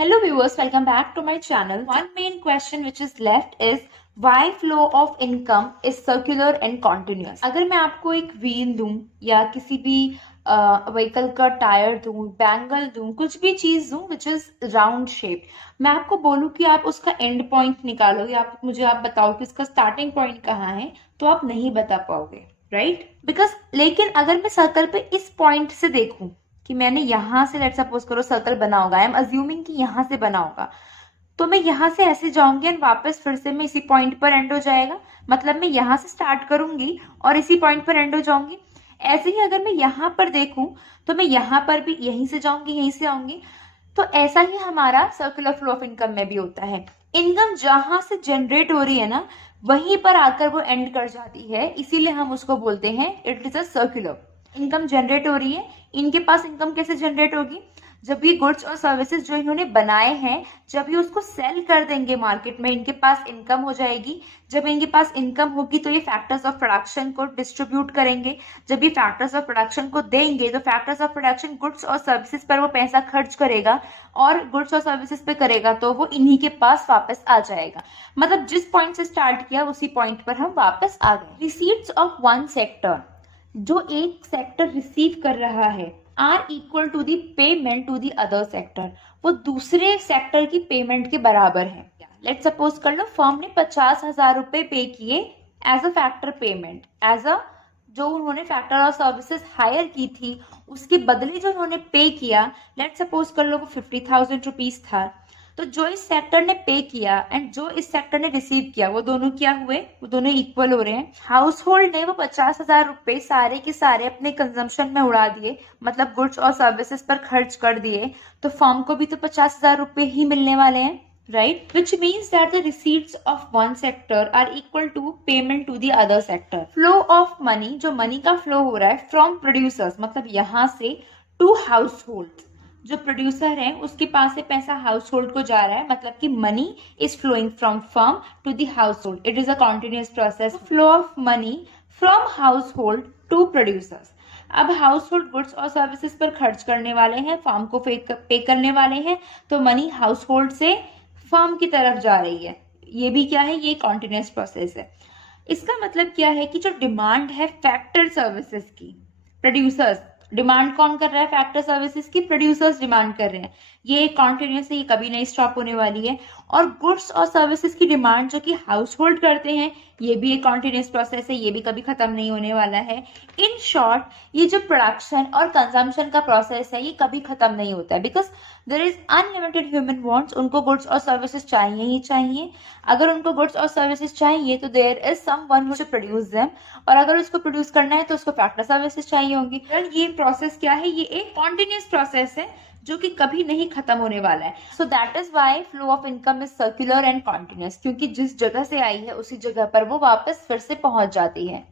Hello viewers, welcome back to my channel. One main question which is left is why flow of income is circular and continuous. अगर मैं आपको एक wheel दूं या किसी भी व्हीकल का टायर दूं, बैंगल दूं, कुछ भी चीज दूं विच इज राउंड शेप, मैं आपको बोलूं कि आप उसका एंड पॉइंट निकालो या आप बताओ कि इसका स्टार्टिंग पॉइंट कहाँ है, तो आप नहीं बता पाओगे, राइट? बिकॉज लेकिन अगर मैं सर्कल पे इस पॉइंट से देखूं कि मैंने यहां से लेट सपोज करो सर्कल बना होगा, आई एम अज्यूमिंग कि यहां से बना होगा, तो मैं यहां से ऐसे जाऊंगी एंड वापस फिर से मैं इसी पॉइंट पर एंड हो जाएगा। मतलब मैं यहां से स्टार्ट करूंगी और इसी पॉइंट पर एंड हो जाऊंगी। ऐसे ही अगर मैं यहां पर देखूं तो मैं यहां पर भी यहीं से जाऊंगी, यहीं से आऊंगी। तो ऐसा ही हमारा सर्कुलर फ्लो ऑफ इनकम में भी होता है। इनकम जहां से जनरेट हो रही है ना, वहीं पर आकर वो एंड कर जाती है, इसीलिए हम उसको बोलते हैं it is a circular. Income generate हो रही है, इनके पास इनकम कैसे जनरेट होगी? जब ये गुड्स और सर्विसेज जो इन्होंने बनाए हैं, जब ये उसको सेल कर देंगे मार्केट में, इनके पास इनकम हो जाएगी। जब इनके पास इनकम होगी तो ये फैक्टर्स ऑफ प्रोडक्शन को डिस्ट्रीब्यूट करेंगे। जब ये फैक्टर्स ऑफ प्रोडक्शन को देंगे तो फैक्टर्स ऑफ प्रोडक्शन गुड्स और सर्विसेज पर वो पैसा खर्च करेगा और गुड्स और सर्विसेज पे करेगा तो वो इन्हीं के पास वापस आ जाएगा। मतलब जिस पॉइंट से स्टार्ट किया उसी पॉइंट पर हम वापस आ गए। रिसीट्स ऑफ वन सेक्टर, जो एक सेक्टर रिसीव कर रहा है, R equal to the payment to the other sector, वो दूसरे सेक्टर की पेमेंट के बराबर है। लेट सपोज कर लो फर्म ने 50,000 रुपए पे किए as a factor payment, as a जो उन्होंने फैक्टर और सर्विसेज हायर की थी उसके बदले जो उन्होंने पे किया, लेट सपोज कर लो वो 50,000 रुपीज था। तो जो इस सेक्टर ने पे किया एंड जो इस सेक्टर ने रिसीव किया, वो दोनों क्या हुए? वो दोनों इक्वल हो रहे हैं। हाउस होल्ड ने वो 50,000 रुपए सारे के सारे अपने कंजम्पशन में उड़ा दिए, मतलब गुड्स और सर्विसेज पर खर्च कर दिए, तो फर्म को भी तो 50,000 रुपए ही मिलने वाले हैं, right? Which means that the receipts of one sector are equal to payment to the other sector. Flow of money, जो मनी का फ्लो हो रहा है from producers, मतलब यहाँ से to households, जो प्रोड्यूसर है उसके पास से पैसा हाउस होल्ड को जा रहा है, मतलब कि money is flowing from firm to the household. It is a continuous process. Flow of money from household to producers. अब हाउस होल्ड गुड्स और सर्विसेज पर खर्च करने वाले हैं, फर्म को पे करने वाले हैं, तो मनी हाउस होल्ड से फर्म की तरफ जा रही है। ये भी क्या है? ये कॉन्टिन्यूस प्रोसेस है। इसका मतलब क्या है कि जो डिमांड है फैक्टर सर्विसेज की, प्रोड्यूसर्स डिमांड कौन कर रहा है? फैक्टर सर्विसेज की प्रोड्यूसर्स डिमांड कर रहे हैं। ये कॉन्टिन्यूस है, ये कभी नहीं स्टॉप होने वाली है। और गुड्स और सर्विसेज की डिमांड जो कि हाउस होल्ड करते हैं, ये भी एक कॉन्टिन्यूस प्रोसेस है, ये भी कभी खत्म नहीं होने वाला है। इन शॉर्ट, ये जो प्रोडक्शन और कंजम्पशन का प्रोसेस है ये कभी खत्म नहीं होता है, because there is unlimited human wants. उनको गुड्स और सर्विसेज चाहिए ही चाहिए। अगर उनको गुड्स और सर्विसेज चाहिए तो there is someone who should produce them, और अगर उसको प्रोड्यूस करना है तो उसको फैक्टर सर्विसेज चाहिए होंगी। ये प्रोसेस क्या है? ये एक कॉन्टिन्यूस प्रोसेस है जो कि कभी नहीं खत्म होने वाला है। So that is why flow of income is circular and continuous, क्योंकि जिस जगह से आई है उसी जगह पर वो वापस फिर से पहुंच जाती है।